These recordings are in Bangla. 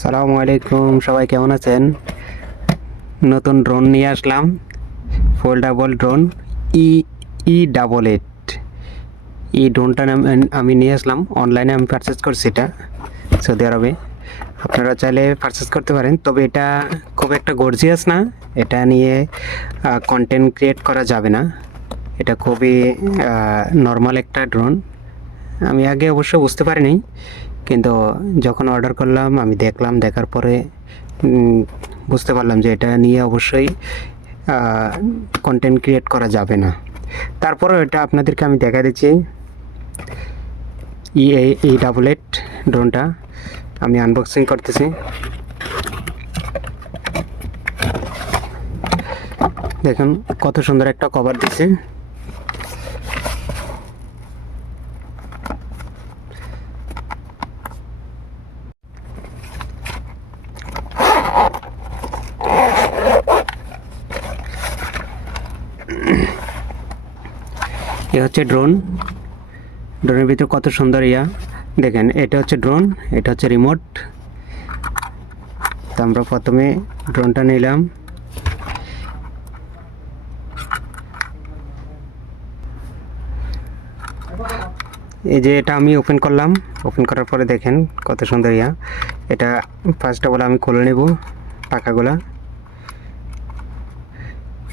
সালামু আলাইকুম, সবাই কেমন আছেন? নতুন ড্রোন নিয়ে আসলাম, ফোল্ডেবল ড্রোন ই ই ডাবল এইট। এই ড্রোনটা আমি নিয়ে আসলাম, অনলাইনে আমি পারচেস করছি এটা সৌদি আরবে। আপনারা চাইলে পারচেস করতে পারেন, তবে এটা খুব একটা গর্জিয়াস না। এটা নিয়ে কন্টেন্ট ক্রিয়েট করা যাবে না। এটা খুবই নর্মাল একটা ড্রোন। আমি আগে অবশ্য বুঝতে পারিনি, কিন্তু যখন অর্ডার করলাম আমি দেখলাম, দেখার পরে বুঝতে পারলাম যে এটা নিয়ে অবশ্যই কন্টেন্ট ক্রিয়েট করা যাবে না। তারপরেও এটা আপনাদেরকে আমি দেখা দিচ্ছি। ই ডাবল এইট ড্রোনটা আমি আনবক্সিং করতেছি। দেখুন কত সুন্দর একটা কভার দিচ্ছে। এ হচ্ছে ড্রোন। ড্রোনের ভিতরে কত সুন্দর দেখেন, এটা হচ্ছে ড্রোন, এটা হচ্ছে রিমোট। তো আমরা প্রথমে ড্রোনটা নিলাম। এই যে এটা আমি ওপেন করলাম, ওপেন করার পরে দেখেন কত সুন্দর এটা ফার্স্ট অফ অল আমি খুলে নেব পাখাগুলা।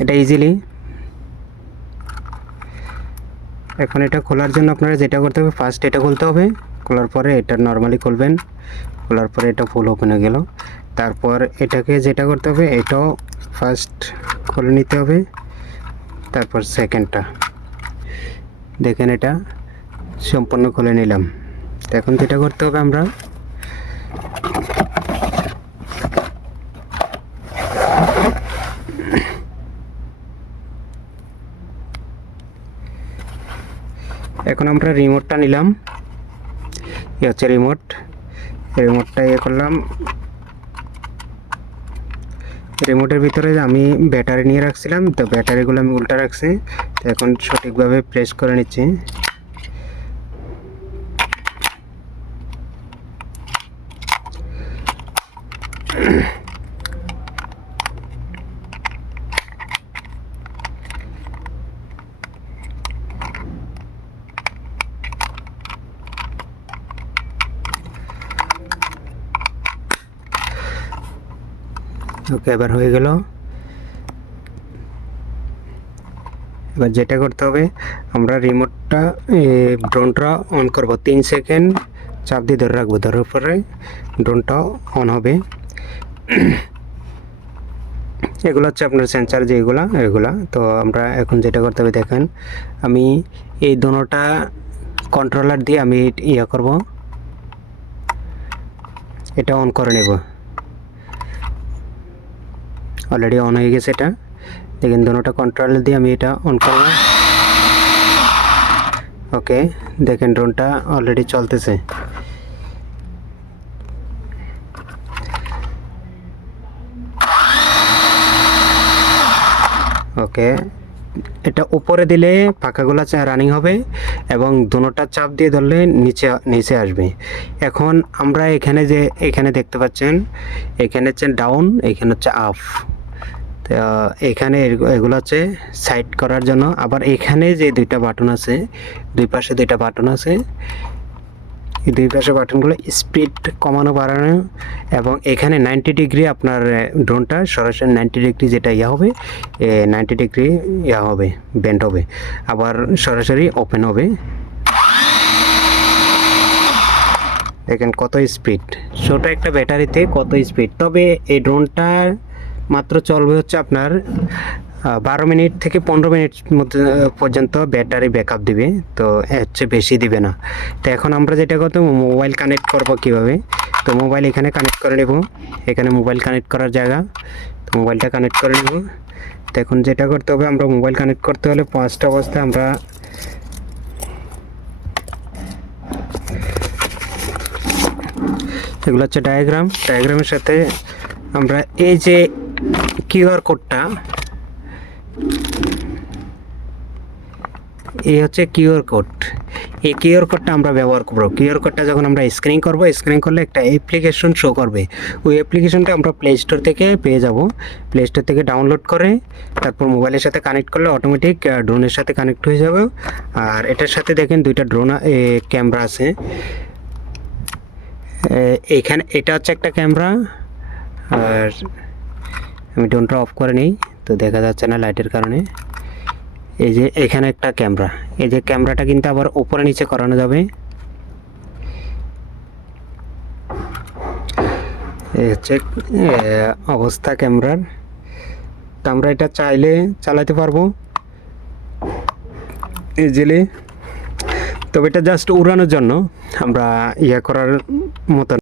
এটা ইজিলি। এখন এটা খোলার জন্য আপনারা যেটা করতে হবে, ফার্স্ট এটা খুলতে হবে, খোলার পরে এটা নর্মালি খুলবেন, খোলার পরে এটা ফুল ওপেন হয়ে গেল। তারপর এটাকে যেটা করতে হবে, এটাও ফার্স্ট খুলে নিতে হবে, তারপর সেকেন্ডটা দেখেন এটা সম্পূর্ণ খুলে নিলাম। এখন যেটা করতে হবে, আমরা এখন আমরা রিমোটটা নিলাম। এ হচ্ছে রিমোট। রিমোটটা করলাম। রিমোটের ভিতরে আমি ব্যাটারি নিয়ে রাখছিলাম, তো ব্যাটারিগুলো আমি উল্টা রাখছি। তো এখন সঠিকভাবে প্রেস করে নিচ্ছি। ওকে, এবার হয়ে গেল। এবার যেটা করতে হবে, আমরা রিমোটটা ড্রোনটা অন করব। 3 সেকেন্ড চাপ দিয়ে ধরে রাখবো, ধরার পরে ড্রোনটা অন হবে। এগুলো হচ্ছে আপনার সেন্সার, এগুলা। তো আমরা এখন যেটা করতে হবে, দেখেন আমি এই দোনোটা কন্ট্রোলার দিয়ে আমি করব, এটা অন করে নেব। অলরেডি অন হয়ে গেছে এটা। দেখেন দোনোটা কন্ট্রোলার দিয়ে আমি এটা অন করলাম। ওকে, দেখেন ড্রোনটা অলরেডি চলতেছে। ওকে, এটা উপরে দিলে পাখাগুলো রানিং হবে এবং দোনোটা চাপ দিয়ে ধরলে নিচে আসবে। এখন আমরা এখানে দেখতে পাচ্ছেন, এখানে হচ্ছে ডাউন, এখানে হচ্ছে আপ। তো এখানে এগুলো হচ্ছে সাইড করার জন্য। আবার এখানে যে দুইটা বাটন আছে, দুই পাশে দুইটা বাটন আছে, এই দুই পাশে বাটনগুলো স্পিড কমানো বাড়ানো, এবং এখানে 90 ডিগ্রি আপনার ড্রোনটা সরাসরি 90 ডিগ্রি যেটা হবে, 90 ডিগ্রি হবে, বেন্ড হবে, আবার সরাসরি ওপেন হবে। দেখেন কত স্পিড, ছোটো একটা ব্যাটারিতে কত স্পিড। তবে এই ড্রোনটার মাত্র চলবে হচ্ছে আপনার 12 মিনিট থেকে 15 মিনিট মধ্যে পর্যন্ত ব্যাটারি ব্যাকআপ দিবে, তো হচ্ছে বেশি দিবে না। তো এখন আমরা যেটা করতে, মোবাইল কানেক্ট করব কিভাবে। তো মোবাইল এখানে কানেক্ট করে নেব, এখানে মোবাইল কানেক্ট করার জায়গা। তো মোবাইলটা কানেক্ট করে নেব। তো এখন যেটা করতে হবে, আমরা মোবাইল কানেক্ট করতে হলে ফার্স্ট অবস্থায় আমরা এগুলো হচ্ছে ডায়াগ্রামের সাথে আমরা এই যে কিউআর কোডটা, এই হচ্ছে কিউআর কোড। এই কিউআর কোডটা আমরা ব্যবহার করবো। কিউআর কোডটা যখন আমরা স্ক্যানিং করবো, স্ক্যানিং করলে একটা অ্যাপ্লিকেশন শো করবে। ওই অ্যাপ্লিকেশনটা আমরা প্লে স্টোর থেকে পেয়ে যাব। প্লে স্টোর থেকে ডাউনলোড করে তারপর মোবাইলের সাথে কানেক্ট করলে অটোমেটিক ড্রোনের সাথে কানেক্ট হয়ে যাবে। আর এটার সাথে দেখেন দুইটা ড্রোন ক্যামেরা আছে। এইখানে এটা হচ্ছে একটা ক্যামেরা। আর আমি ড্রোনটা অফ করে নিই, তো দেখা যাচ্ছে না লাইটের কারণে। এই যে এখানে একটা ক্যামেরা, এই যে ক্যামেরাটা কিন্তু আবার উপরে নিচে করানো যাবে। এই হচ্ছে অবস্থা ক্যামেরার। তো আমরা এটা চাইলে চালাতে পারবো ইজিলি, তবে এটা জাস্ট উড়ানোর জন্য আমরা ইয়ে করার মতো